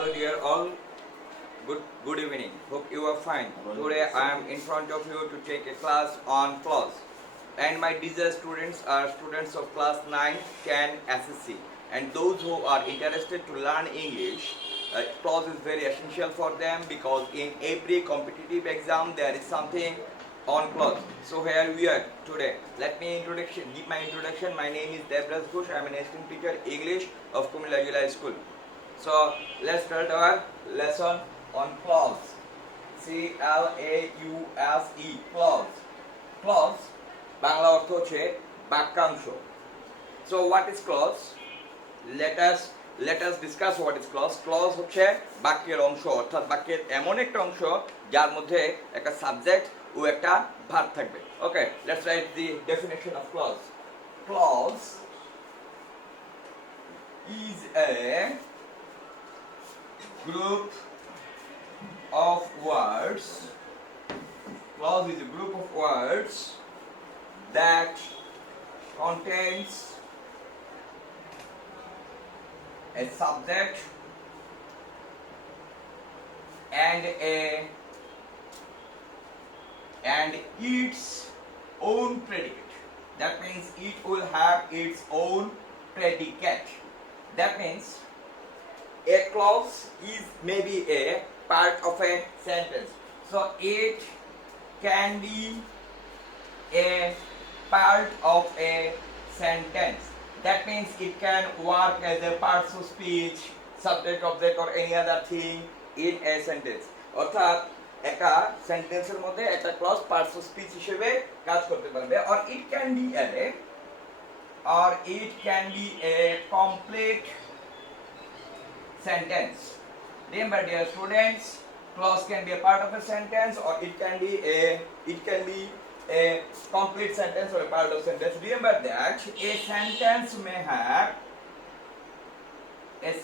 Hello dear all, good evening. Hope you are fine. Today I am in front of you to take a class on clause. And my dear students are students of class 9, 10 SSC. And those who are interested to learn English, clause is very essential for them because in every competitive exam there is something on clause. So here we are today. Let me give my introduction. My name is Devraj Ghosh. I am an assistant teacher English of Kumila Gila School. So let's start our lesson on clause. C-L-A-U-S-E, clause. Clause Bangla অর্থ হচ্ছে বাক্যাংশ. So what is clause? Let us discuss what is clause. Clause হচ্ছে বাক্যের অংশ, অর্থাৎ বাক্যের এমন একটা অংশ যার মধ্যে একটা সাবজেক্ট ও একটা ভার্ব থাকবে. Okay, let's write the definition of clause. Clause is a group of words. Clause is a group of words that contains a subject and its own predicate. That means it will have its own predicate. That means a clause is maybe a part of a sentence. So it can be a part of a sentence. That means it can work as a part of speech, subject, object or any other thing in a sentence. অর্থাৎ একটা সেন্টেন্সের মধ্যে একটা clause parts of speech হিসেবে কাজ করতে পারবে or it can be a complete sentence. Remember dear students, clause can be a part of a sentence or it can be a complete sentence or a part of sentence. Remember that a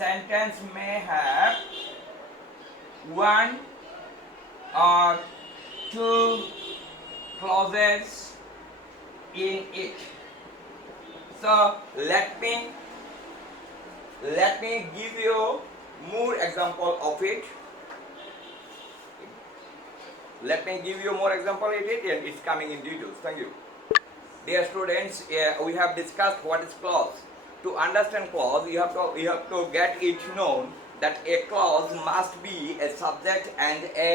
sentence may have one or two clauses in it. So let me give you more example of it. Let me give you more example of it and it's coming in details. Thank you. Dear students, we have discussed what is clause. To understand clause, you have to get it known that a clause must be a subject and a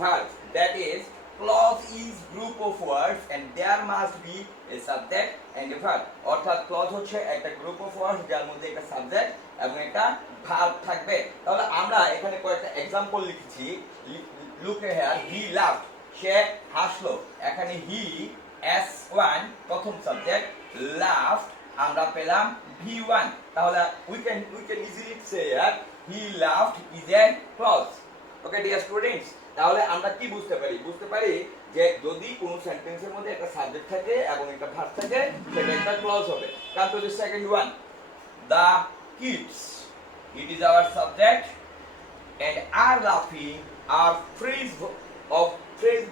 verb. That is, clause is group of words and there must be a subject and a verb. অর্থাৎ clause হচ্ছে একটা group of words যার মধ্যে একটা subject এবং একটা verb থাকবে. তাহলে আমরা এখানে কয়েকটা एग्जांपल লিখেছি. Look here, he laughed. সে হাসলো. এখানে he S1 প্রথম সাবজেক্ট, laughed আমরা পেলাম V1. তাহলে we can easily say that he laughed is a clause. Okay dear students, তাহলে আমরা কি বুঝতে পারি যে যদি কোন সেন্টেন্সের মধ্যে একটা সাবজেক্ট থাকে এবং একটা ভার্ব থাকে সেটা একটা ক্লজ হবে. Come to the second one. The kids, it is our subject and are laughing are phrase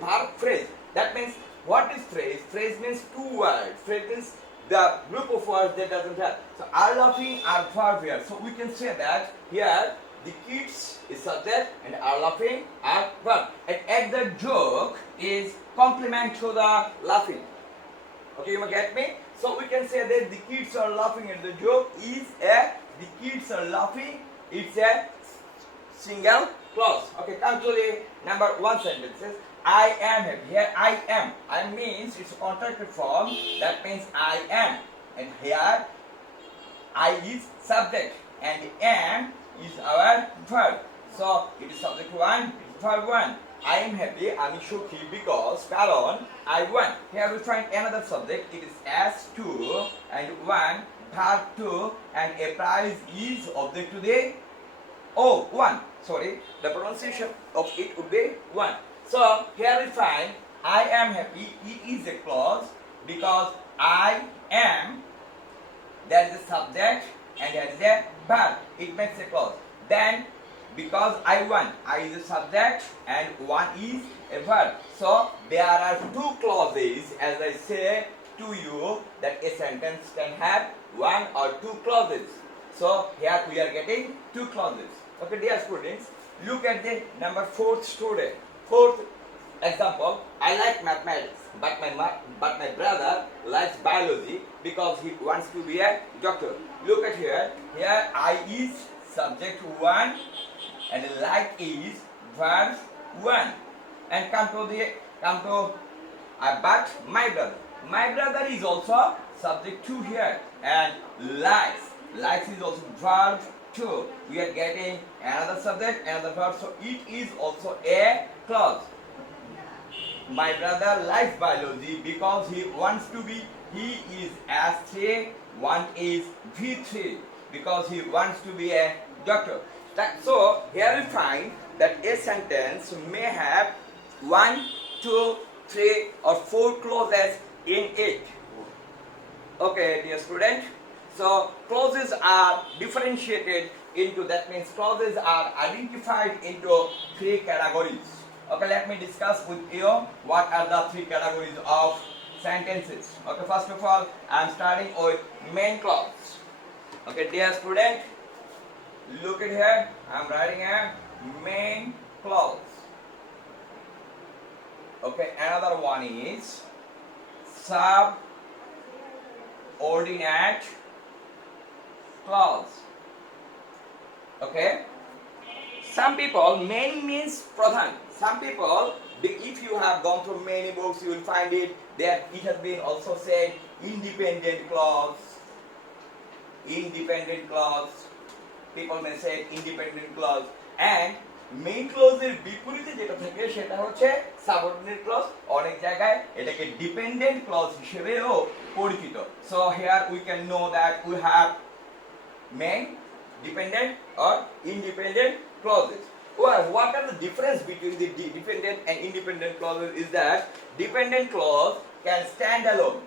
verb phrase. That means what is phrase? Phrase means two words. Phrase means the group of words that doesn't have. So are laughing are verb here. So we can say that here the kids is subject and are laughing are verb. And add the joke is complement to the laughing. Okay, you may get me? So we can say that the kids are laughing and the joke is the kids are laughing. It's a single clause. Okay, come to the number one sentences. I am happy. Here I means it's a contracted form. That means I am. And here I is subject and am is our verb. So it is subject one, it is verb one. I am happy, আমি সুখী because কারণ I won. Here we find another subject. It is S2 and one, verb 2 and a prize is object to the one. Sorry, the pronunciation of it would be one. So here we find I am happy. It is a clause because I am, there is a subject and there is a verb. It makes a clause. Then because I won, I is a subject and one is a verb. So there are two clauses, as I say to you, that a sentence can have one or two clauses. So here we are getting two clauses. Okay, dear students, look at the number fourth student. Fourth example, I like mathematics, but my brother likes biology because he wants to be a doctor. Look at here. Here I is subject one and like is verb one. And come to but my brother is also subject two here, and likes is also verb two. We are getting another subject, another verb, so it is also a clause. My brother likes biology because he is S3, one is V3 because he wants to be a doctor. So here we find that a sentence may have 1, 2, 3 or 4 clauses in it. Okay, dear student. So clauses are differentiated into, that means clauses are identified into 3 categories. Okay, let me discuss with you what are the 3 categories of sentences. Okay, first of all, I am starting with main clause. Okay, dear student, look at here. I am writing a main clause. Okay, another one is subordinate clause. Okay, some people, main means pradhan. Some people, if you have gone through many books, you will find it that it has been also said independent clause. Independent clause. People may say independent clause. And main ক্লজের বিপরীতে যেটা থাকে সেটা হচ্ছে subordinate clause, অনেক জায়গায় এটাকে dependent clause হিসেবেও পরিচিত। So here we can know that we have main, dependent or independent clauses. Well, what are the difference between the dependent and independent clauses is that dependent clause can stand alone.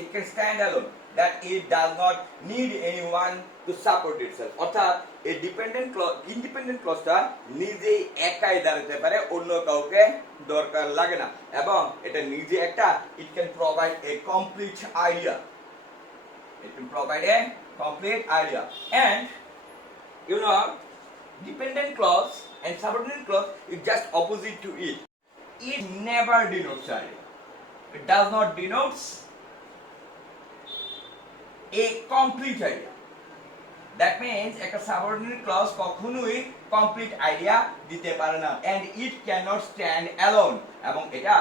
It can stand alone, that it does not need anyone to support itself. অর্থাৎ এই independent clause-টা নিজেই একাই দাঁড়াতে পারে, অন্য কাউকে দরকার লাগে না, এবং এটা নিজে একটা it can provide a complete idea. It can provide a complete idea. And you know, dependent clause and subordinate clause is just opposite to it. It never denotes idea. It does not denotes a complete idea. That means একটা subordinate clause কখনোই complete idea দিতে পারে না, and it cannot stand alone, এবং এটা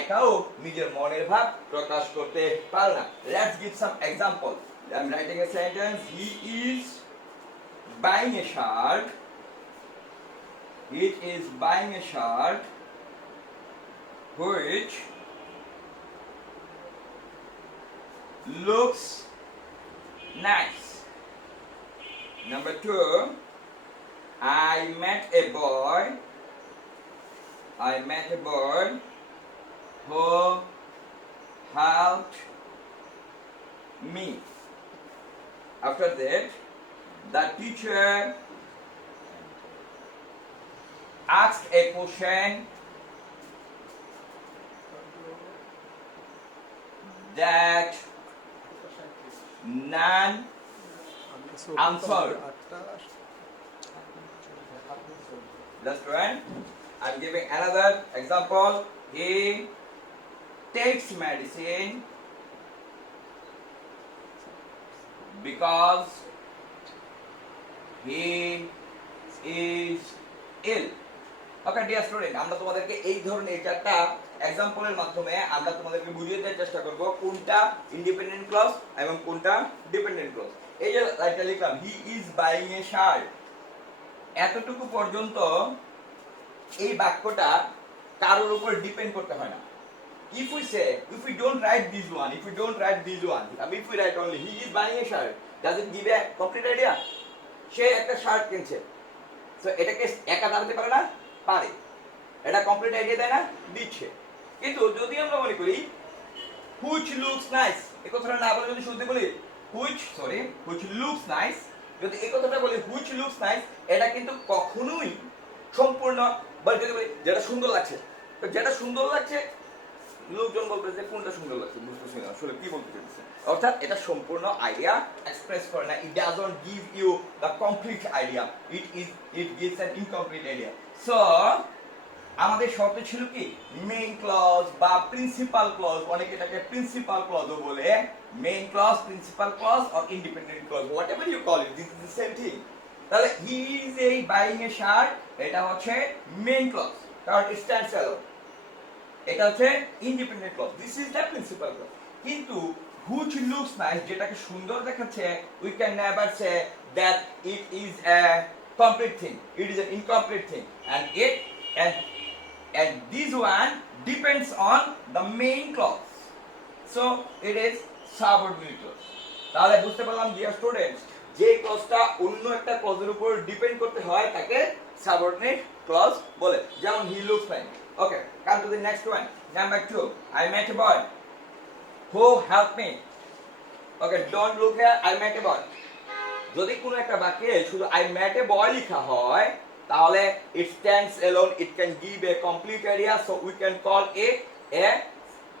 একাও নিজের মনের ভাব প্রকাশ করতে পারে না. Let's give some example. I'm writing a sentence. He is buying a shirt. He is buying a shirt which looks nice. Number 2, I met a boy who helped me. After that, the teacher asked a question that none answered. That's right. I'm giving another example. He takes medicine because he is ill. Okay, dear student, আমরা তোমাদেরকে এই ধরনের চারটা এক্সাম্পলের মাধ্যমে আমরা তোমাদেরকে বুঝিয়ে দেওয়ার চেষ্টা করব কোনটা ইন্ডিপেন্ডেন্ট ক্লজ এবং কোনটা ডিপেন্ডেন্ট ক্লজ। এই যে লাইনটা লিখলাম, he is buying a shirt, এতটুকু পর্যন্ত এই বাক্যটা কারোর উপর ডিপেন্ড করতে হয় না। If we don't write this one, if we write only he is buying a shirt, does it give a complete idea? সে একটা শার্ট কিনছে, সো এটাকে একা দাঁড়াতে পারে না? পারে। এটা কমপ্লিট আইডিয়া দেয় না? দিচ্ছে। কিন্তু যদি আমরা মনে করি which looks nice, এই কথাটা না বলে যদি শুনতে বলি which looks nice, যদি এই কথাটা বলি which looks nice, এটা কিন্তু কখনোই সম্পূর্ণ, বা যদি বলি যেটা সুন্দর লাগছে, তো যেটা সুন্দর লাগছে লোকজন বলবে যে কোনটা সুন্দর লাগছে, বুঝতেছি না আসলে কি বলতে চাইছে। অর্থাৎ এটা সম্পূর্ণ আইডিয়া এক্সপ্রেস করে না, it doesn't give you the complete idea, it gives an incomplete idea. So আমাদের শর্ত ছিল কি মেইন ক্লজ বা প্রিন্সিপাল ক্লজ, অনেকে এটাকে প্রিন্সিপাল ক্লজও বলে, main clause, principal clause or independent clause, whatever you call it, this is the same thing. তাহলে হি ইজ এই বাইং এ শার্ট, এটা হচ্ছে মেইন ক্লজ কারণ ইট স্ট্যান্ডস অ্যালোন। এটা হচ্ছে independent clause, this is the principal clause. কিন্তু which looks nice, যেটাকে সুন্দর দেখাচ্ছে, we can never say that it is a complete thing, it is an incomplete thing, and this one depends on the main clause, so it is subordinate clause. তাহলে বুঝতে পারলাম dear students, যে ক্লজটা অন্য একটা ক্লজের উপর ডিপেন্ড করতে হয় তাকে সাবঅর্ডিনেট ক্লজ বলে, যেমন he looks fine. Okay, come to the next one, number 2, I met a boy who helped me. Okay, don't look here, I met a boy. যদি কোনো একটা বাক্যে শুধু I met a boy লেখা হয় তাহলে it stands alone, it can give a complete idea, so we can call it a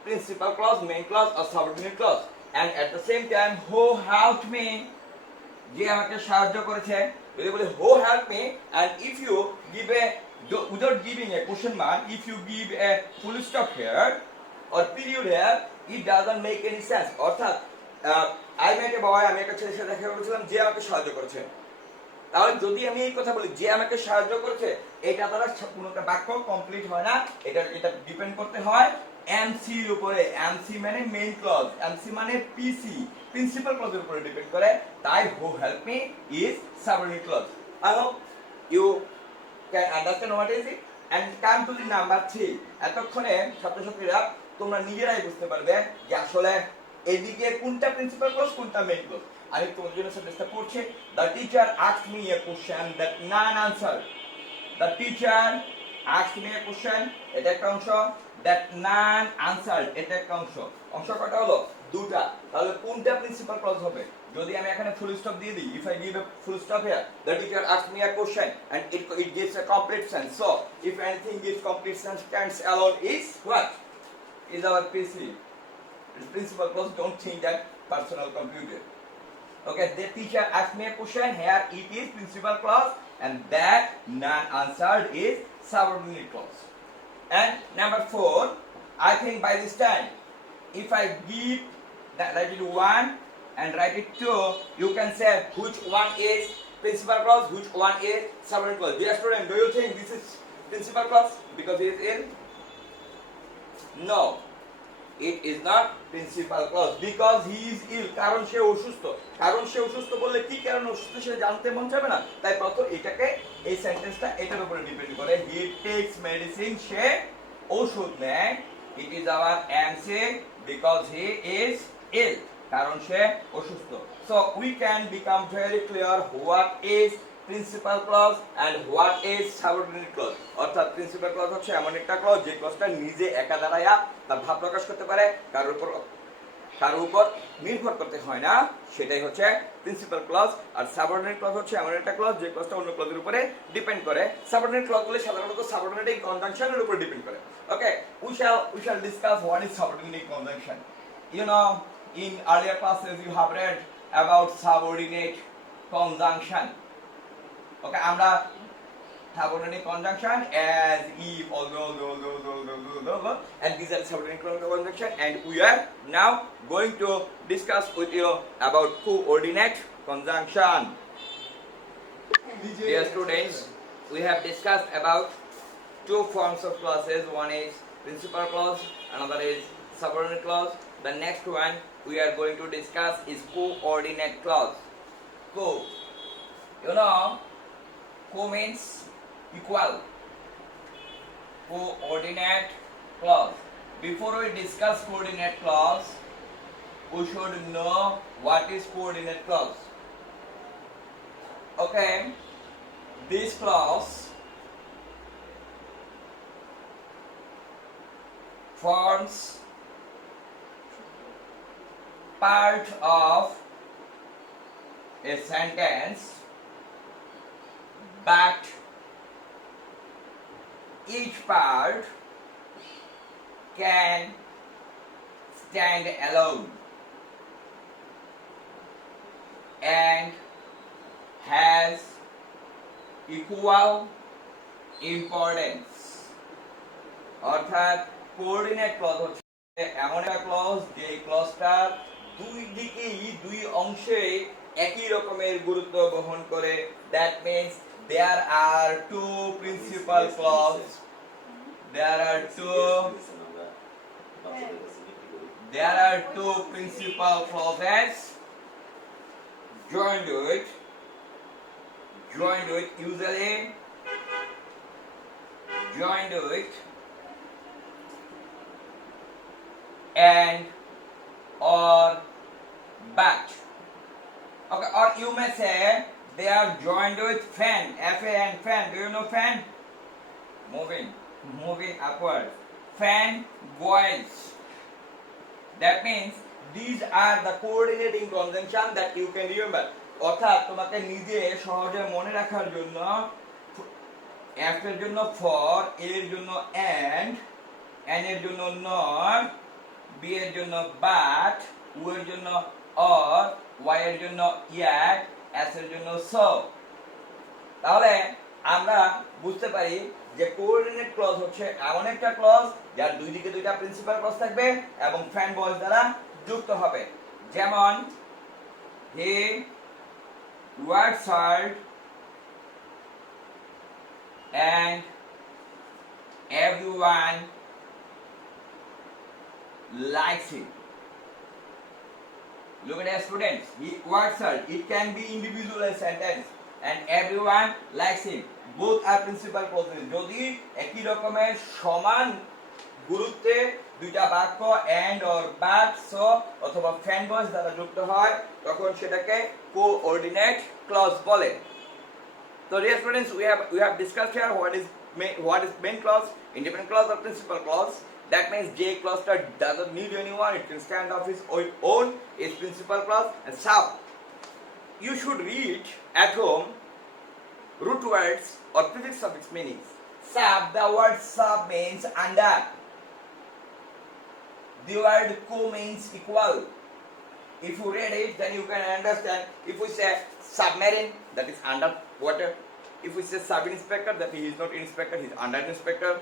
principal clause, main clause or subordinate clause. And at the same time, who helped me, যে আমাকে সাহায্য করেছে, যদি বলি who helped me, and if you give a, without giving a question mark, if you give a full stop here or period here, it doesn't make any sense. অর্থাৎ I met a boy, আমি একটা ছেলের সাথে দেখা করেছিলাম যে আমাকে সাহায্য করেছে। তাহলে যদি আমি এই কথা বলি যে আমাকে সাহায্য করেছে, এটা দ্বারা কোনো একটা বাক্য কমপ্লিট হয় না, এটা ডিপেন্ড করতে হয় এমসি এর উপরে। এমসি মানে মেইন ক্লজ, এমসি মানে পিসি, প্রিন্সিপাল ক্লজের উপরে ডিপেন্ড করে। তাই who help me is subordinate clause. I hope you can understand what is it. And come to the number 3, এতক্ষণে ছাত্রছাত্রীরা তোমরা নিজেরাই বুঝতে পারবে যে আসলে এদিকে কোনটা প্রিন্সিপাল ক্লজ কোনটা মেইন ক্লজ। আমি তোমাদের জন্য সেন্টেন্সটা পড়ছি। The teacher asked me a question that none answered. The teacher asked me a question, এটা একটা অংশ, that none answered, এটা একটা অংশ। অংশ কয়টা হলো? দুটা। তাহলে কোনটা প্রিন্সিপাল ক্লজ হবে? যদি আমি এখানে ফুল স্টপ দিয়ে দিই, if I give a full stop here, the teacher asked me a question and it gives a complete sense. So if anything gives complete sense, stands alone is what? Is our PC. It's principal clause, don't think that personal computer. Okay, the teacher asked me a question, here it is principal clause, and that none answered is subordinate clause. And number 4, I think by this time, if I give that, write it 1 and write it 2, you can say which one is principal clause, which one is subordinate clause. Dear student, do you think this is principal clause because it is in? No. It is not principal clause because he is ill, কারণ সে অসুস্থ। কারণ সে অসুস্থ বললে কি কারণ অসুস্থ সে জানতে মন চাবে না, তাই প্রথম এটাকে, এই সেন্টেন্সটা এটার উপরে ডিপেন্ড করে। he takes medicine, সে ওষুধ নেয়। it is our MC because he is ill, কারণ সে অসুস্থ। so we can become very clear what is principal clause and what is subordinate clause. অর্থাৎ প্রিন্সিপাল ক্লজ হচ্ছে এমন একটা ক্লজ যে ক্লজটা নিজে একা দাঁড়ায়া তার ভাব প্রকাশ করতে পারে, কারোর উপর নির্ভর করতে হয় না, সেটাই হচ্ছে প্রিন্সিপাল ক্লজ। আর সাবঅর্ডিনেট ক্লজ হচ্ছে এমন একটা ক্লজ যে ক্লজটা অন্য ক্লজের উপরে ডিপেন্ড করে। সাবঅর্ডিনেট ক্লজগুলো সাধারণত সাবঅর্ডিনেটিং কনজাংশনের উপর ডিপেন্ড করে। ওকে, we shall discuss what is subordinate conjunction. You know, in earlier classes you have read about subordinate conjunction. Okay, আমরা subordinate conjunction as if, although, and these are subordinate conjunction, and we are now going to discuss with you about coordinate conjunction. Dear students, we have discussed about two forms of clauses. One is principal clause, another is subordinate clause. The next one we are going to discuss is coordinate clause. You know, co means equal. Coordinate clause. Before we discuss coordinate clause, we should know what is coordinate clause. Okay, this clause forms part of a sentence, but each part can stand alone and has equal importance অর্থাৎ coordinate clause হচ্ছে এমন একটা ক্লজ যে ক্লজটার দুই দিকেই দুই অংশে একই রকমের গুরুত্ব বহন করে that means there are two principal clause there are two principal clauses joined with usually joined with and or but okay or you may say they are joined with fan fan fan do you know fan moving upward fan boils that means these are the coordinating conjunction that you can remember অর্থাৎ তোমাকে নিজে সহজে মনে রাখার জন্য f এর জন্য for a এর জন্য and n এর জন্য nor b এর জন্য but u এর জন্য or y এর জন্য yet s এর জন্য so তাহলে আমরা বুঝতে পারি যে কোঅর্ডিনেট ক্লজ হচ্ছে এমন একটা ক্লজ যার দুই দিকে দুইটা প্রিন্সিপাল ক্লজ থাকবে এবং ফ্যান বয়েজ দ্বারা যুক্ত হবে যেমন he works hard and everyone likes him. Look at that, students. He works hard. It can be individual sentence and everyone likes him. Both are principal clauses. যদি একই রকমের সমান গুরুত্বে দুইটা বাক্য and or but so অথবা fan boys দ্বারা যুক্ত হয় তখন সেটাকে কোঅর্ডিনেট ক্লজ বলে So dear students, we have discussed here what is main clause, independent clause or principal clause. That means J clause doesn't need anyone; it can stand of its own. Is principal clause and sub. You should read at home root words or prefix suffix meanings. Sub, the word sub means under. The word co means equal. If you read it, then you can understand. If we say submarine, that is under water. If we say sub-inspector, that he is not inspector, he is under inspector.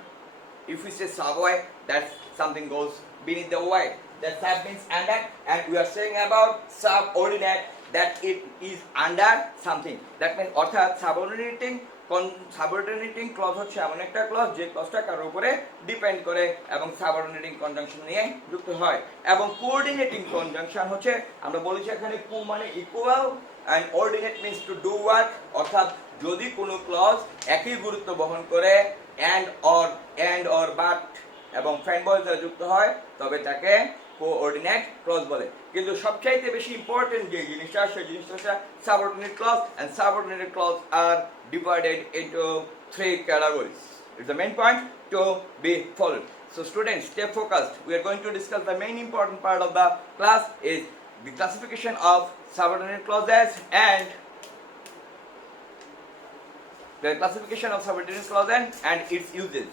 If we say subway, that something goes beneath the way. That sub means under, and we are saying about subordinate, that it is under something. That means অর্থাৎ subordinating clause হচ্ছে এমন একটা ক্লজ যে ক্লজটা কারোর উপরে depend করে এবং সাবঅর্ডিনেটিং কনজাংশন নিয়ে যুক্ত হয় এবং কোঅর্ডিনেটিং কনজাংশন হচ্ছে আমরা বলেছি এখানে কো মানে equal and ordinate means to do work অর্থাৎ যদি কোনো ক্লজ একই গুরুত্ব বহন করে and or but এবং ফ্যান বয়েজ দ্বারা যুক্ত হয় তবে তাকে কোঅর্ডিনেট ক্লজ বলে কিন্তু সবচাইতে বেশি ইম্পর্টেন্ট যে জিনিসটা সেই জিনিসটা হচ্ছে subordinate clause and subordinate clause are divided into three categories. It's the main point to be followed. So students, stay focused. We are going to discuss the main important part of the class is the classification of subordinate clauses and the classification of subordinate clauses and its uses.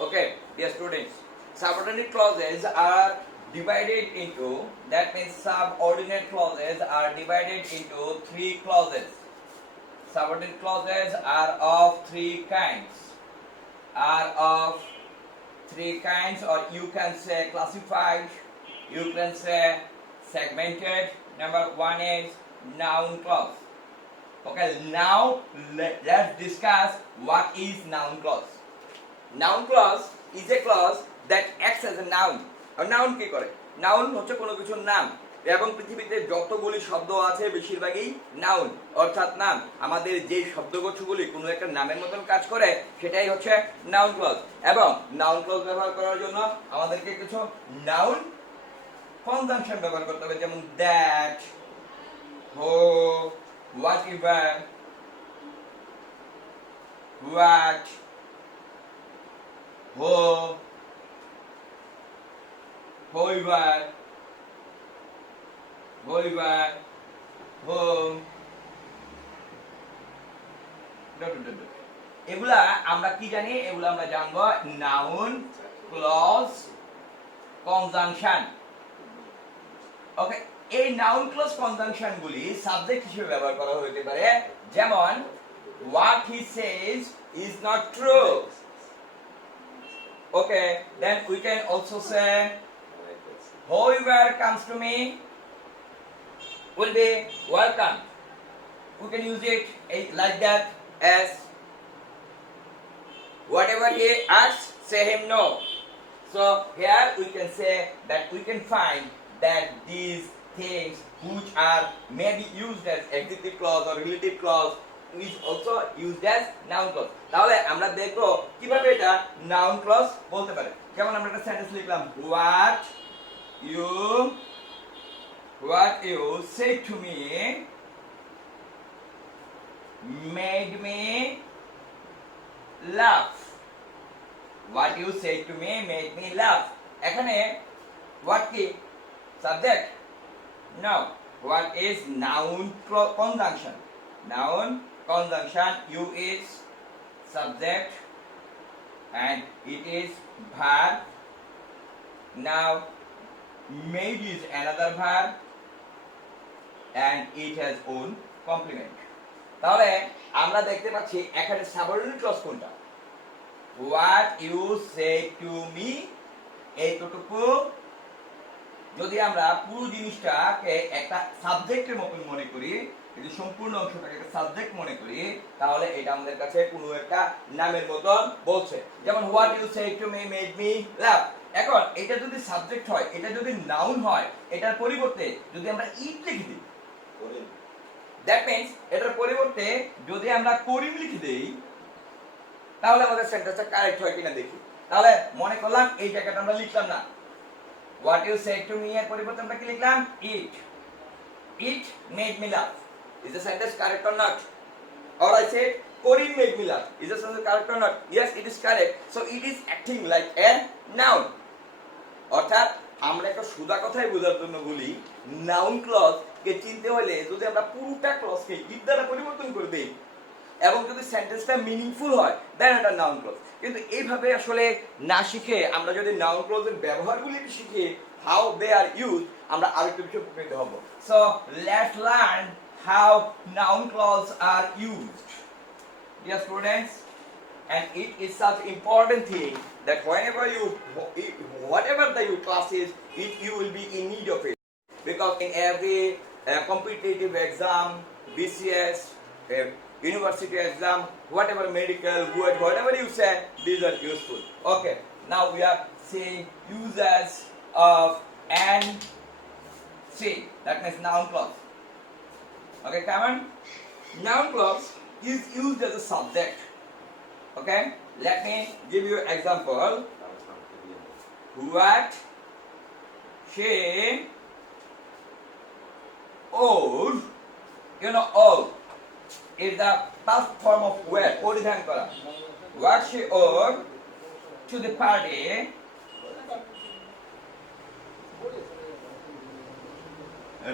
Okay, dear students, subordinate clauses are divided into, that means subordinate clauses are divided into three clauses. Subordinate clauses are of three kinds. Or you can say classified, you can say segmented. Number one is noun clause. Okay, now let's discuss what is noun clause. Noun clause is a clause that acts as a noun. A noun কি করে? Noun হচ্ছে কোনো কিছুর নাম এবং পৃথিবীতে যতগুলি শব্দ আছে বেশিরভাগই নাউন অর্থাৎ নাম আমাদের যে শব্দগুচ্ছগুলি কোনো একটা নামের মতন কাজ করে সেটাই হচ্ছে নাউন ক্লজ এবং নাউন ক্লজ ব্যবহার করার জন্য আমাদেরকে কিছু নাউন কনজাংশন ব্যবহার করতে হবে যেমন দ্যাট হো whatever what who whoever whom এগুলা আমরা কি জানি এগুলা আমরা জানবো নাউন ক্লজ কনজাংশন। ওকে, এই নাউন ক্লজ কনজাংশন গুলি সাবজেক্ট হিসেবে ব্যবহার করা হতে পারে, যেমন what he says is not true. Okay, then we can also say whoever comes to me will be welcome. We can use it like that as whatever he asks, say him no. So here we can say that we can find that these things which are maybe used as adjective clause or relative clause is also used as noun clause. তাহলে আমরা দেখব কিভাবে এটা noun clause বলতে পারে। যেমন আমরা একটা সেন্টেন্স লিখলাম, what you said to me made me laugh. What you said to me made me laugh. এখানে what কি subject? No. What is noun conjunction? Noun conjunction. You is subject and it is verb. Now made is another verb and it has own complement. তাহলে আমরা দেখতে পাচ্ছি এখানে subordinate clause কোনটা? What you say to me, এইটুকু যদি আমরা পুরো জিনিসটাকে একটা সাবজেক্টের মতন মনে করি, যদি সম্পূর্ণ অংশটাকে একটা সাবজেক্ট মনে করি, তাহলে এটা আমাদের কাছে কোনো একটা নামের মতন বলছে। যেমন what you say to me made me laugh. এখন এটা যদি সাবজেক্ট হয়, এটা যদি নাউন হয়, এটার পরিবর্তে যদি আমরা ইট লিখে দিই, দ্যাট মিন্স এটার পরিবর্তে যদি আমরা করিম লিখে দেই, তাহলে আমাদের সেন্টেন্সটা কারেক্ট হয় কিনা দেখি। তাহলে মনে করলাম এই জায়গাটা আমরা লিখলাম না, what you said to me এর পরিবর্তে আমরা কি লিখলাম? it made me laugh. Is the sentence correct or not? Or I said Korim made me laugh. Is the sentence correct or not? Yes, it is correct. So it is acting like a noun. অর্থাৎ আমরা একটা সুদা কথাই বোঝার জন্য বলি, noun clause কে চিনতে হলে যদি আমরা পুরোটা ক্লজকে ইট দ্বারা পরিবর্তন করে দেই এবং যদি সেন্টেন্সটা মিনিংফুল হয়, দেন এটা নাউন ক্লজ। কিন্তু এইভাবে আসলে না শিখে আমরা যদি নাউন ক্লজের ব্যবহারগুলি শিখি, হাউ দে আর ইউজ, আমরা আরেকটু বিষয় উপকৃত হব। So let's learn how noun clause are used, dear students. And it is such important thing that whenever whatever the your class is, you will be in need of it, because in every competitive exam, BCS, university exam, whatever medical, whatever you say, these are useful. Okay, now we are seeing uses of and see, that means noun clause. Okay, come on. Noun clause is used as a subject. Okay, let me give you an example. What she owed, you know, owed is the past form of wear, পরিধান করা. What she owed to the party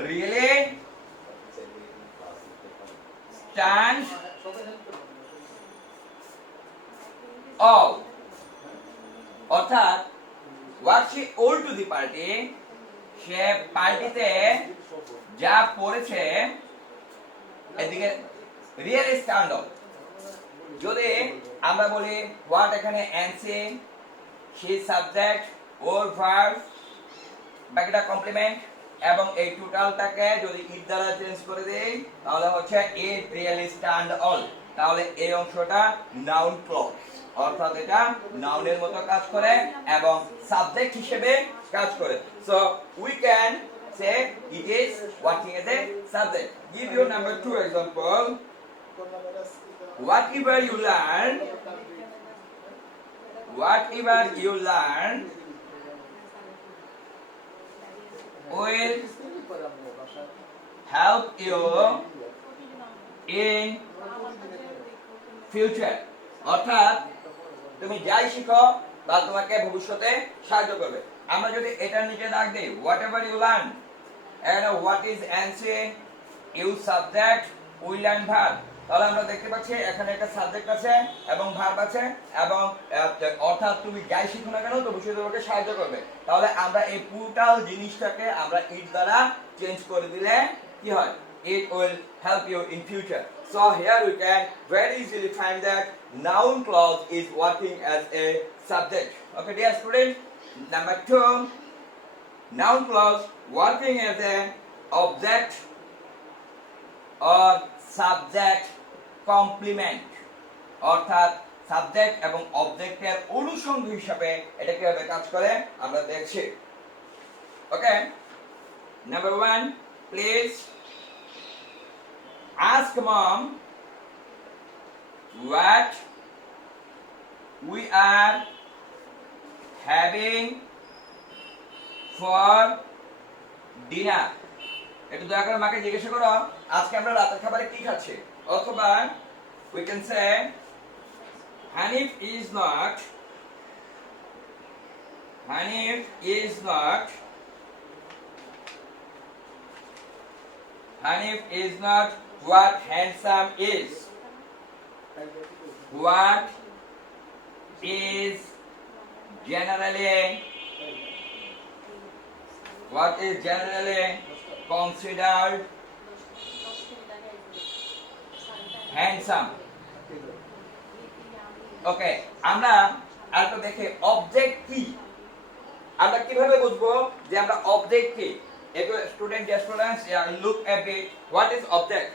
really stands all. অর্থাৎ what she owed to the party, সে পার্টিতে যা পড়েছে এদিকে really stand out. যদি আমরা বলি হোয়াট এখানে এনসি, সে সাবজেক্ট, ওর ভার্ব, বাকিটা কমপ্লিমেন্ট, এবং এই টোটালটাকে যদি ইট দ্বারা চেঞ্জ করে দেই তাহলে হচ্ছে ইট রিয়েলি স্ট্যান্ড অল। তাহলে এই অংশটা নাউন ক্লজ, অর্থাৎ এটা নাউনের মতো কাজ করে এবং সাবজেক্ট হিসেবে কাজ করে। So we can say it is working as a subject. Give you number 2 example. Whatever you learn will help you in future. অর্থাৎ তুমি যাই শিখো তা তোমাকে ভবিষ্যতে সাহায্য করবে। আমরা যদি এটার নিচে দাগ দেই whatever you learn, and what is answer, use subject, we learn verb, তাহলে আমরা দেখতে পাচ্ছি এখানে একটা সাবজেক্ট আছে এবং ভার্ব আছে এবং অর্থাৎ তুমি যাই শিখো না কেন তবু সে তোমাকে সাহায্য করবে। তাহলে আমরা এই টোটাল জিনিসটাকে আমরা ইট দ্বারা চেঞ্জ করে দিলে কি হয়? It will help you in future. So here we can very easily find that noun clause is working as a subject. Okay, dear student. Number 2, noun clause working as a object or subject complement. অর্থাৎ সাবজেক্ট এবং অবজেক্টের অনুষঙ্গ হিসাবে এটা কিভাবে কাজ করে আমরা দেখছি। Okay, number 1, please ask mom what we are having for dinner. একটু দয়া করে মাকে জিজ্ঞাসা করো আজকে আমরা রাতের খাবারে কি খাচ্ছি। অথবা we can say Hanif is not what handsome is. What is generally considered handsome. ওকে, আমরা আরেকটা দেখে অবজেক্ট কি, আমরা কিভাবে বুঝবো যে আমরা অবজেক্ট কি। একটু student look a bit what is object.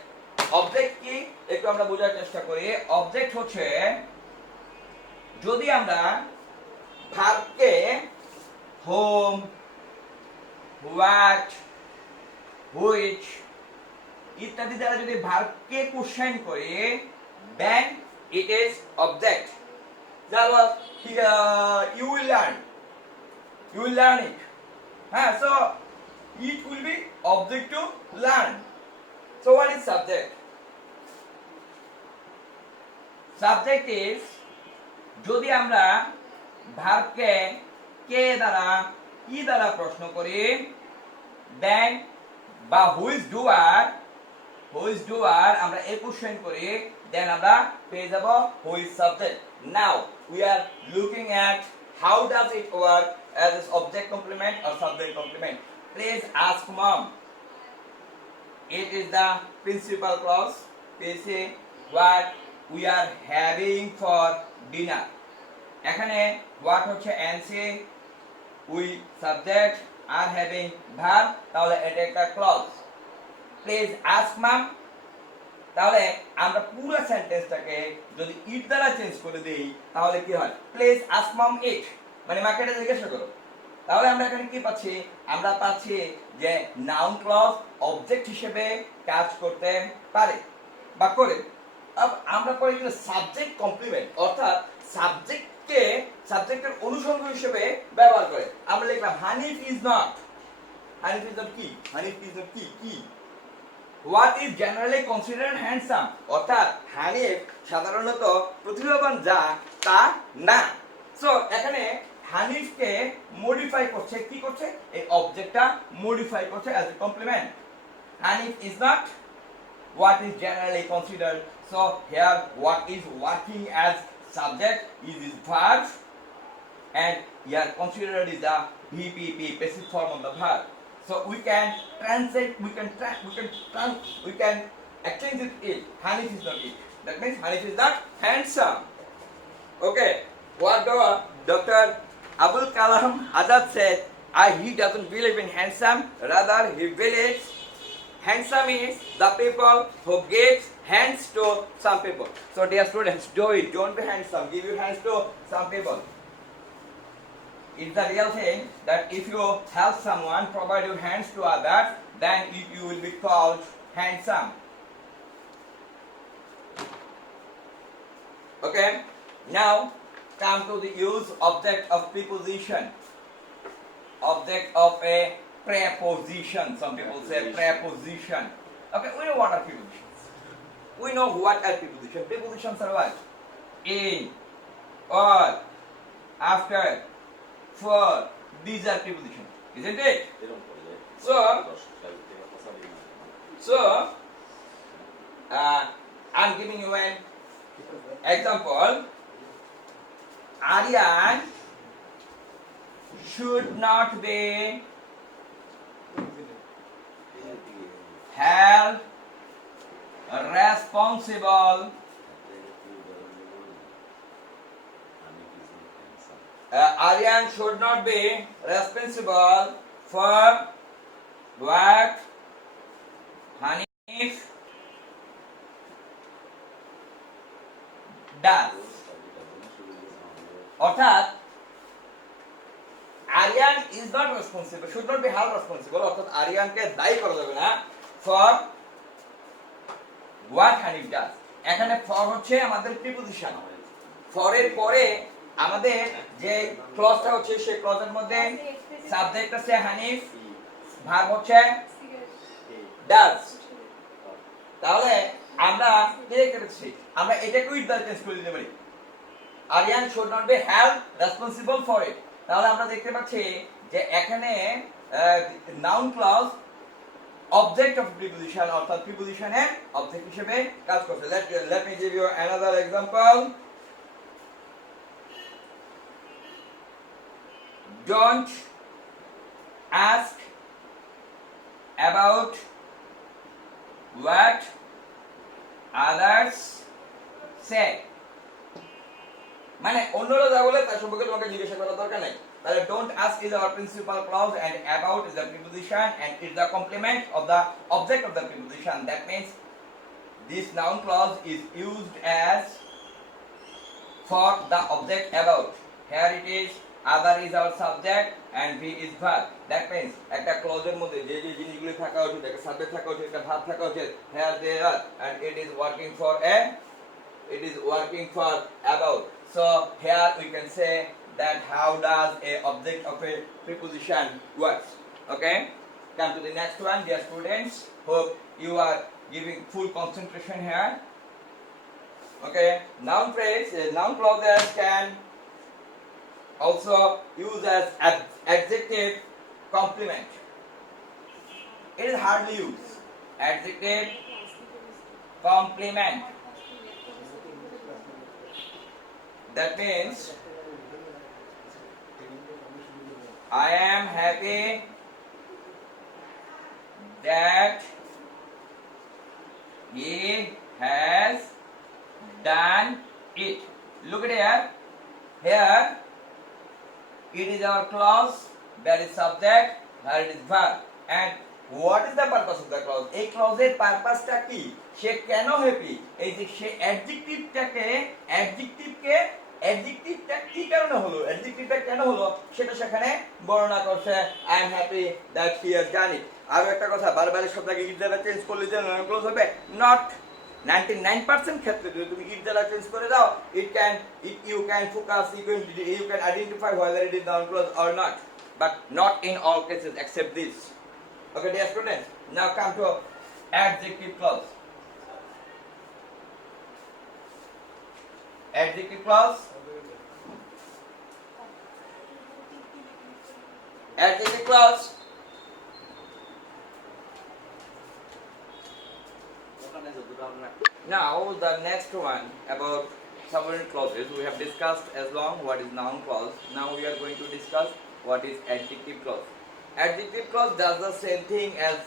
Object কি একটু আমরা বোঝার চেষ্টা করি। অবজেক্ট হচ্ছে যদি আমরা ভার্বকে হোম, হোয়াট, হুইচ ইত্যাদি দ্বারা যদি ভার্বকে কোশ্চেন করি then it is object. That was you will learn it. So it will be object to learn. So what is subject? Subject is যদি আমরা ভার্বকে কে দ্বারা কি দ্বারা প্রশ্ন করি then বা হুইচ ডুয়ার আমরা এই কোশ্চেন করি then আমরা পেয়ে যাব which subject. Now we are looking at how does it work as an object complement or subject complement. Please ask mom. It is the principal clause. Please say what we are having for dinner. এখানে what হচ্ছে NC, we subject, are having verb, তাহলে এটা একটা clause. Please ask mom. তাহলে আমরা পুরো সেন্টেন্সটাকে যদি ইট দ্বারা চেঞ্জ করে দেই তাহলে কি হয়? প্লিজ আস্ক মম ইট, মানে মাকে এটা জিজ্ঞাসা করো। তাহলে আমরা এখানে কি পাচ্ছি? আমরা পাচ্ছি যে নাউন ক্লজ অবজেক্ট হিসেবে কাজ করতে পারে বা করে। আমরা পরে কিন্তু সাবজেক্ট কমপ্লিমেন্ট অর্থাৎ সাবজেক্টের অনুসর্গ হিসেবে ব্যবহার করে। আমরা লিখলাম হানিফ ইজ নট কি What is generally considered handsome? অর্থাৎ হানিফ সাধারণত প্রতিভাবান যা তা না। সো এখানে হানিফকে মডিফাই করছে, কি করছে? এই অবজেক্টটা মডিফাই করছে as a complement. Hanif is not what is generally considered. So here what is working as subject is this verb and here considered is the VPP, passive form of the verb. So we can translate, we can exchange it. Hanif is not it. That means Hanif is not handsome. Okay. What Dr. Abul Kalam Azad said, he doesn't believe in handsome. Rather, he believes handsome is the people who gives hands to some people. So dear students, do it. Don't be handsome. Give your hands to some people. It's the real thing that if you help someone, provide your hands to others, then you will be called handsome. Okay, now come to the use object of preposition. Object of a preposition. Some people say preposition. Okay, we know what are prepositions. We know what are prepositions. Prepositions are what? In, or, after, for. These are prepositions, isn't it? So I'm giving you an example. Aryan should not be held responsible Aryan should not be responsible for what Hanif does. অর্থাৎ Aryan is not responsible, should not be held responsible, অর্থাৎ আরিয়ানকে দায়ী করা যাবে না for what Hanif does. এখানে for হচ্ছে আমাদের প্রিপোজিশন। ফরের পরে আমাদের যে ক্লজটা হচ্ছে সেই ক্লজের মধ্যে সাবজেক্ট আছে হানিফ, ভার্ব হচ্ছে ডাজ। তাহলে আমরা কি করেছি, আমরা এটাকে উইথ দ্বারা চেঞ্জ করে দিতে পারি, Aryan should not be held responsible for it. তাহলে আমরা দেখতে পাচ্ছি যে এখানে noun clause object of preposition অর্থাৎ প্রিপোজিশনের অবজেক্ট হিসেবে কাজ করছে। Let me give you another example. Don't ask about what others say. মানে অন্যরা যা বলে তার সম্পর্কে তোমাকে জিজ্ঞাসা করার দরকার নাই। তাহলে don't ask is our principal clause and about is the preposition and it's the complement of the object of the preposition. That means this noun clause is used as for the object about. Here it is, other is our subject and be is verb. That means একটা ক্লজের মধ্যে যে যে জিনিসগুলো থাকা উচিত, একটা সাবজেক্ট থাকা উচিত, একটা ভার্ব থাকা উচিত, here they are and it is working for about. So here we can say that how does a object of a preposition works. Okay, come to the next one, dear students. Hope you are giving full concentration here. Okay, noun phrase, noun clauses can also use as adjective complement. It is hardly used. Adjective complement. That means I am happy that he has done it. Look at here. Here it is our clause, that is subject, here it is verb. And what is the purpose of the clause? এই ক্লজের পারপাসটা কি, সে কেন হ্যাপি, এই যে সে অ্যাডজেক্টিভটা কি কারণে হলো, অ্যাডজেক্টিভটা কেন হলো সেটা সেখানে বর্ণনা করছে। I am happy that he has done it. আরো একটা কথা, বারবার শব্দটাকে ইট দ্বারা চেঞ্জ করলে যে নন ক্লজ হবে, নট 99% ক্ষেত্রে যদি তুমি ইট দ্বারা চেঞ্জ করে দাও, you can focus, you can identify whether it is noun clause or not, but not in all cases except this. Okay, dear students, now come to adjective clause. Adjective clause. Adjective clause. Now the next one about subordinate clauses. We have discussed as long what is noun clause. Now we are going to discuss what is adjective clause. Adjective clause does the same thing as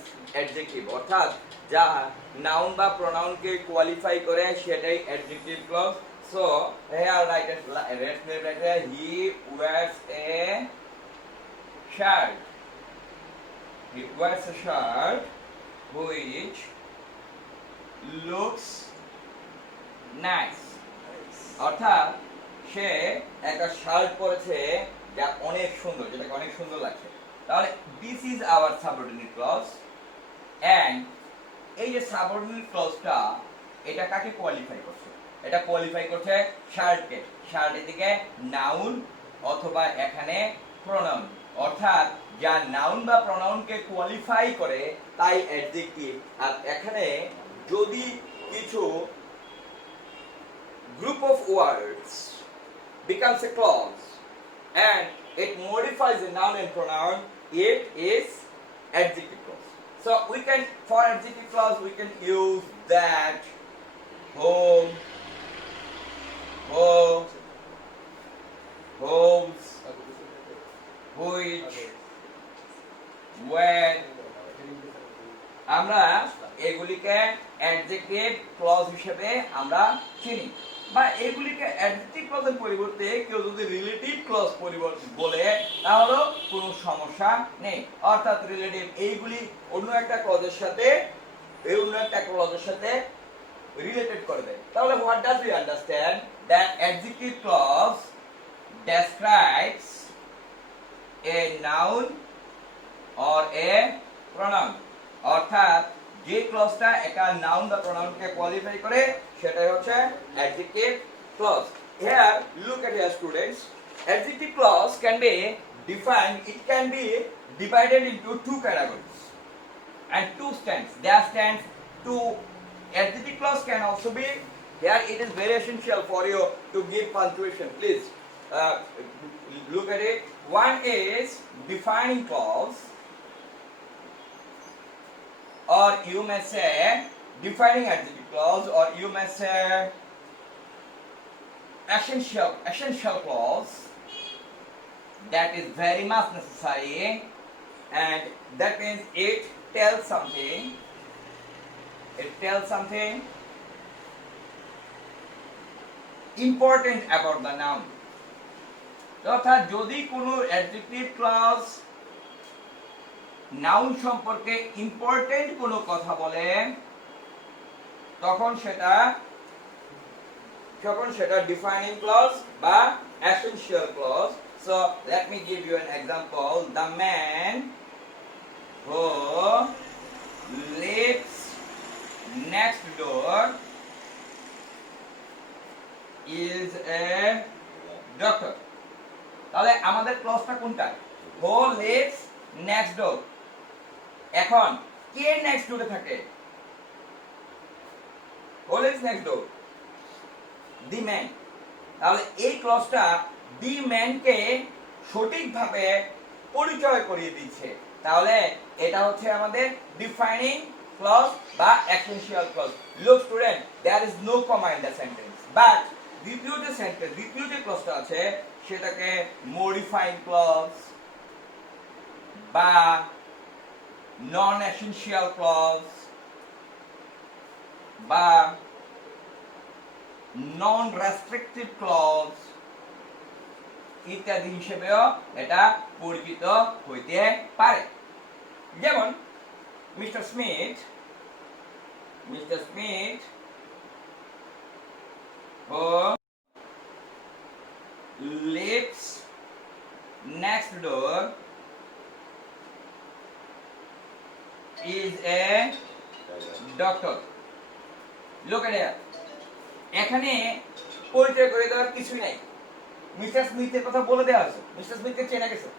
adjective. অর্থাৎ যা noun বা pronoun কে qualify করে সেটাই adjective clause. So here write it, he wears a shirt. He wears a shirt which looks nice. অর্থাৎ সে একটা শার্ট পরেছে যা অনেক সুন্দর, যেটাকে অনেক সুন্দর লাগছে। তাহলে this is our subordinate clause, and এই যে সাবঅর্ডিনেট ক্লজটা এটা কাকে কোয়ালিফাই করছে? এটা কোয়ালিফাই করছে শার্টকে। শার্টের দিকে নাউন অথবা এখানে প্রোনাউন, অর্থাৎ যা নাউন বা প্রোনাউনকে কোয়ালিফাই করে তাই অ্যাডজেক্টিভ। আর এখানে যদি কিছু group of words becomes a clause and it modifies a noun and pronoun, it is adjective clause. So we can, for adjective clause we can use that home, home, homes, which, when, আমরা এগুলিকে adjective clause হিসেবে আমরা চিনি, বা এগুলিকে অ্যাডজেক্টিভ ক্লজের পরিবর্তে কেউ যদি রিলেটিভ ক্লজ বলে তাহলেও কোনো সমস্যা নেই। অর্থাৎ রিলেটিভ এইগুলি অন্য একটা ক্লজের সাথে রিলেটেড করবে। তাহলে what does we understand that adjective clause describes a noun or a pronoun, অর্থাৎ যে ক্লজটা একটা নাউন বা প্রোনাউনকে কোয়ালিফাই করে সেটাই হচ্ছে adjective clause. Here look at here students, adjective clause can be defined, it can be divided into two categories and two stands. There stands two. Adjective clause can also be, here it is very essential for you to give punctuation, please look at it. One is defining clause, or you may say defining adjective clause, or you may say essential clause, that is very much necessary, and that means it tells something important about the noun. অর্থাৎ যদি কোনো adjective clause noun সম্পর্কে important কোনো কথা বলে তখন সেটা defining clause বা essential clause. So let me give you an example. The man who lives next door is a doctor. তাহলে আমাদের ক্লজটা কোনটা? Who lives next door. এখন কে নেক্সট ডোরে থাকে? Who lives next door, the man. তাহলে এই ক্লজটা দি ম্যানকে সঠিকভাবে পরিচয় করিয়ে দিচ্ছে। তাহলে এটা হচ্ছে আমাদের ডিফাইনিং ক্লজ বা essential clause. Look student, there is no comma in the sentence, but দ্বিতীয় যে ক্লজটা আছে সেটাকে মডিফাইং ক্লজ বা নন এসেনশিয়াল ক্লজ বা নন রেস্ট্রিকটিভ ক্লজ ইত্যাদি হিসেবেও এটা পরিচিত হইতে পারে। যেমন mister Smith who lives next door is a doctor. Look at here. এখানে পরিচয় করে দেওয়ার কিছুই নাই, মিস্টার স্মিথের কথা বলে দেওয়া আছে, মিস্টার স্মিথকে চেনা গেছে।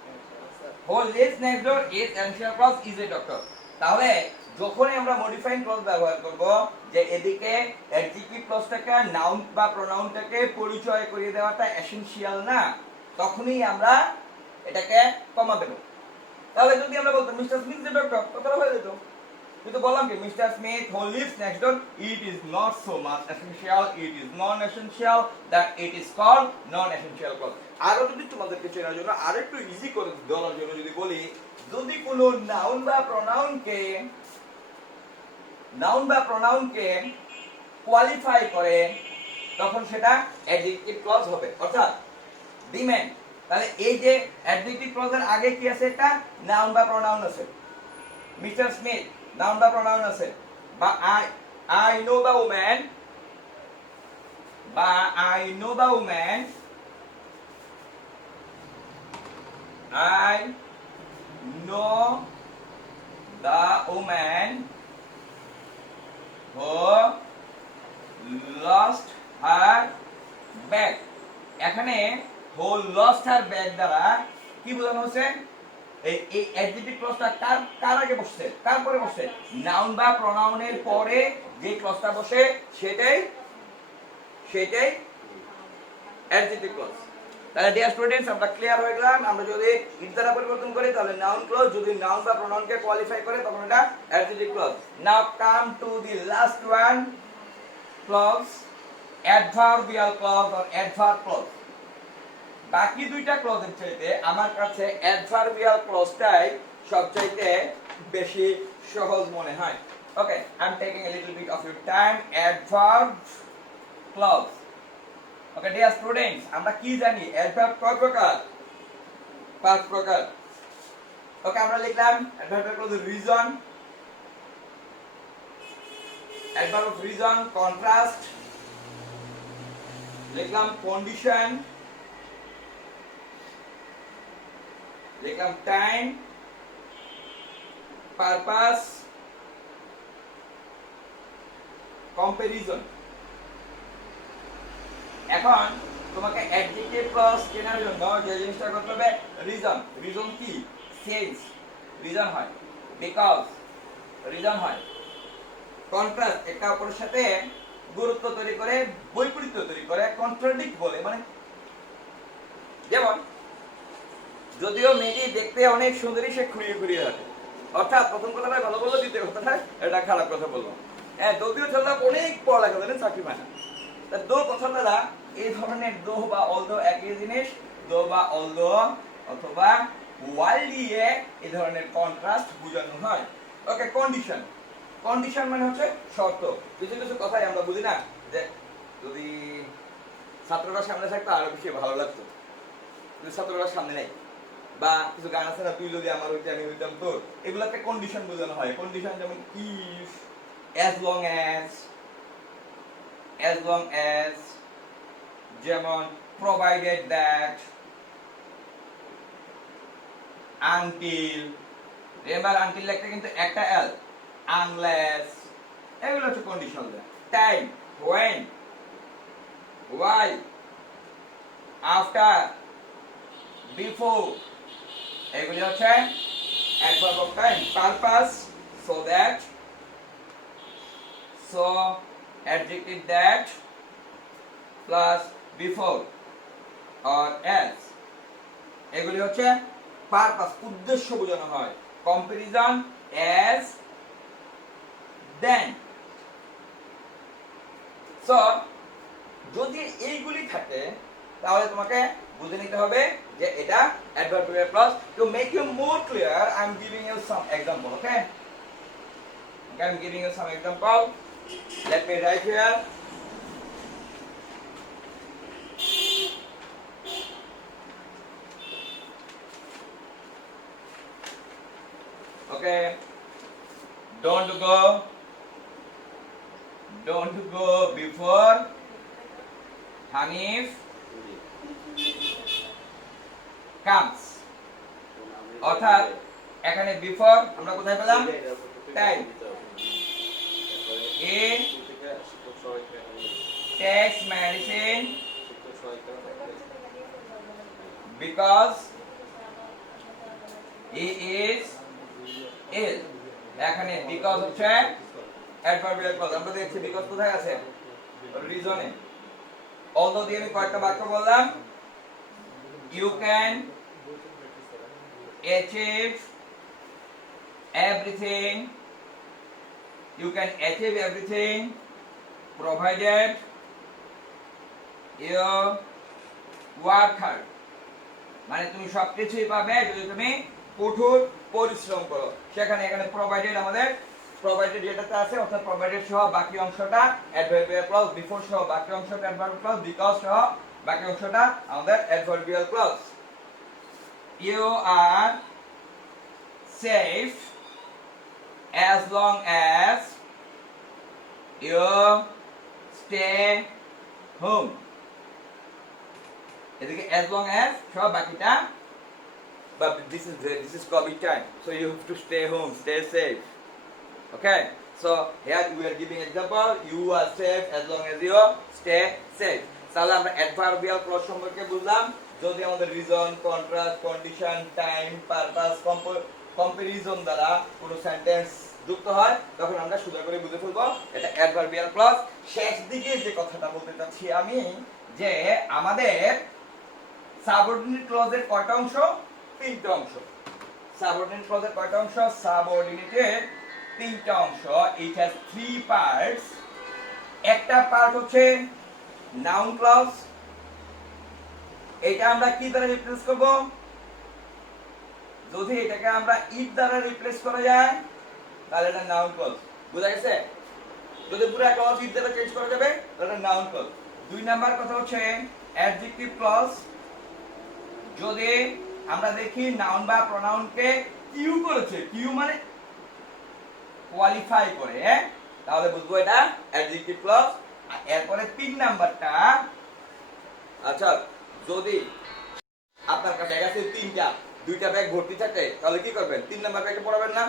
who lives next door is essential clause is a doctor। তাহলে যখনই আমরা মডিফাইং ক্লজ ব্যবহার করব যে এদিকে অ্যাডজেক্টিভ ক্লজটাকে নাউন বা প্রোনাউনটাকে পরিচয় করিয়ে দেওয়াটা এসেনশিয়াল না, তখনই আমরা এটাকে কমা দেব। তাহলে যদি আমরা বলতাম mister Smith is a doctor, কথাটা হয়ে যেত। কিন্তু বললাম কি mister Smith who lives next door, it is not so much essential, it is non essential, that it is called non essential clause. আরো যদি তোমাদেরকে চেনার জন্য আরেকটু ইজি করে দেওয়ার জন্য যদি বলি, যদি কোনো নাউন বা প্রোনাউনকে কোয়ালিফাই করে তখন সেটা অ্যাডজেক্টিভ ক্লজ হবে, অর্থাৎ দি ম্যান। তাহলে এই যে অ্যাডজেক্টিভ ক্লজের আগে কি আছে? একটা নাউন বা প্রোনাউন আছে। মিস্টার স্মিথ নাউন বা প্রোনাউন আছে, বা আই নো দ্য ওম্যান, বা I know the woman, I know the woman who lost her bag। এখানে who lost her bag দ্বারা কি বোঝানো হচ্ছে? এই অ্যাডজেক্টিভ ক্লজটা কার আগে বসছে, কার পরে বসছে? নাউন বা প্রোনাউনের পরে যে ক্লজটা বসে সেটাই অ্যাডজেক্টিভ ক্লজ। তাহলে ডিয়ার স্টুডেন্টস, আমরা ক্লিয়ার হয়ে গেলাম। আমরা যদি ইট দ্বারা পরিবর্তন করি তাহলে নাউন ক্লজ, যদি নাউন বা প্রোনাউনকে কোয়ালিফাই করে তখন এটা adjective clause. Now come to the last one, clause, adverbial clause or adverb clause. বাকি দুইটা ক্লজের চাইতে আমার কাছে অ্যাডভার্বিয়াল ক্লজটাই সবচাইতে বেশি সহজ মনে হয়। Okay, I am taking a little bit of your time. Adverb clause. Okay dear students, আমরা কি জানি অ্যাডভার্ব কয় প্রকার? 5 প্রকার। ওকে, আমরা লিখলাম adverb clause reason, adverb of reason, contrast, লিখলাম কন্ডিশন, লিখলাম টাইম, পারপাস, কম্পারিজন। এখন তোমাকে অ্যাডজেক্টিভ ক্লজ চেনার জন্য যে জিনিসটা করতে হবে, রিজন। রিজন কি? সেন্স রিজন হয়, বিকজ রিজন হয়, কন্ট্রাস্ট একটা অপরের সাথে গুরুত্ব তৈরি করে, বৈপরীত্য তৈরি করে, কন্ট্রাডিক্ট বলে। মানে যেমন যদিও মেয়েটি দেখতে অনেক সুন্দরী, সে খুঁড়িয়ে খুঁড়িয়ে রাখে, অর্থাৎ প্রথম কথাটা ভালো বললো, দ্বিতীয় কথাটা এটা খারাপ কথা বললো। হ্যাঁ, যদিও ছেলেটা অনেক পড়ালেখা করেন, চাকরি পায় না। দো কথা দ্বারা এই ধরনের দো বা অলদো একই জিনিস, দো বা অলদো অথবা ওয়াইল দিয়ে এই ধরনের কন্ট্রাস্ট বোঝানো হয়। ওকে, কন্ডিশন। কন্ডিশন মানে হচ্ছে শর্ত। কিছু কিছু কথাই আমরা বুঝি না, যে যদি ছাত্ররা সামনে থাকতো আরো বেশি ভালো লাগতো, যদি ছাত্ররা সামনে নেই, বা কিছু গান আছে না, তুই যদি আমার হইতে আমি হইতাম তোর, এগুলাতে কন্ডিশন বোঝানো হয়। কন্ডিশন যেমন ইফ, as long as, যেমন provided that, until, remember until একটা কিন্তু একটা l, unless, এগুলো হচ্ছে condition. Time, when, why, after, before, এগুলি হচ্ছে adverb of time। purpose, so that, so, adjective that plus before or as, এগুলি হচ্ছে পারপাস, উদ্দেশ্য বোঝানো হয়। Comparison, as, then। সো যদি এইগুলি থাকে তাহলে তোমাকে বুঝে নিতে হবে যে এটা adverbial clause. To make you more clear, I am giving you some example. Okay, I am giving you some example. Let me write here. Okay, don't go before Hanif comes। অর্থাৎ এখানে বিফোর আমরা কোথায় পেলাম? Time. He takes medicine because he is ill। এখানে because হচ্ছে adverbial clause. আমরা দেখছি because কোথায় আছে? রিজনে। although দিয়ে আমি কয়েকটা বাক্য বললাম, you can achieve everything, you can achieve everything provided you work hard। মানে তুমি সবকিছুই পাবে যদি তুমি কঠোর পরিশ্রম করো। সেখানে এখানে প্রোভাইডেড, আমাদের প্রোভাইডেড যেটাতে আছে, অর্থাৎ প্রোভাইডেড সহ বাকি অংশটা অ্যাডভার্বিয়াল ক্লজ, বিফোর সহ বাকি অংশটা অ্যাডভার্ব ক্লজ, বিকজ সহ বাকি অংশটা আমাদের adverbial clause. You are safe as long as you stay home। এদিকে as long as সব বাকিটা, but this is COVID time, so you have to stay home, stay safe। Okay, so here we are giving example, you are safe as long as you stay safe। তাহলে আমরা adverbial clause সম্পর্কে বুঝলাম। যদি আমাদের reason, contrast, condition, time, purpose, comparison দ্বারা কোনো সেন্টেন্স যুক্ত হয় তখন আমরা সোজা করে বুঝে ফেলবো এটা অ্যাডভার্বিয়াল ক্লজ। শেষ দিকে যে কথাটা বলতে চাচ্ছি আমি, যে আমাদের সাবঅর্ডিনেট ক্লজের কয়টা অংশ? 3টা অংশ। সাবঅর্ডিনেট ক্লজের কয়টা অংশ? সাবঅর্ডিনেটের 3টা অংশ। It has 3 parts. একটা পার্ট হচ্ছে নাউন ক্লজ, এটা আমরা কি দ্বারা রিপ্লেস করব? যদি এটাকে আমরা ইফ দ্বারা রিপ্লেস করা যায় তাহলে এটা নাউন ক্লজ। বুঝা গেছে? যদি পুরো ক্লজ ইফ দ্বারা চেঞ্জ করা যাবে তাহলে নাউন ক্লজ। দুই নাম্বার কথা হচ্ছে অ্যাডজেক্টিভ ক্লজ। যদি আমরা দেখি নাউন বা প্রোনাউনকে কিউ করেছে, কিউ মানে কোয়ালিফাই করে, তাহলে বুঝবো এটা অ্যাডজেক্টিভ ক্লজ। আর এরপরে 3 নাম্বারটা, আচ্ছা যদি আপনার কাছে ব্যাগ আছে 3টা, 2টা ব্যাগ ভর্তি থাকে তাহলে কি করবেন? 3 নাম্বার ব্যাগে পড়াবেন না,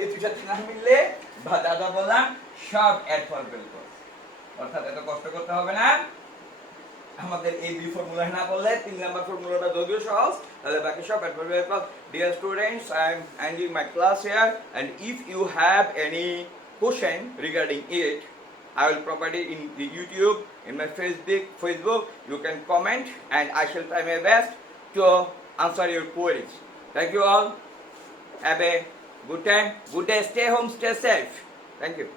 এই দুইটা না মিললে বা দাদা বললাম সব অ্যাডভার্বিয়াল ক্লজ, অর্থাৎ এত কষ্ট করতে হবে না। আমাদের এই দুই ফর্মুলা না বললে 3 নাম্বার ফর্মুলাটা যদিও সহজ, তাহলে বাকি সব adverbial clause. Dear students, I am ending my class here, and if you have any question regarding it, I will provide it in the YouTube, in my Facebook. You can comment, and I shall try my best to answer your queries. Thank you all. Have a good time, good day. Stay home, stay safe. Thank you.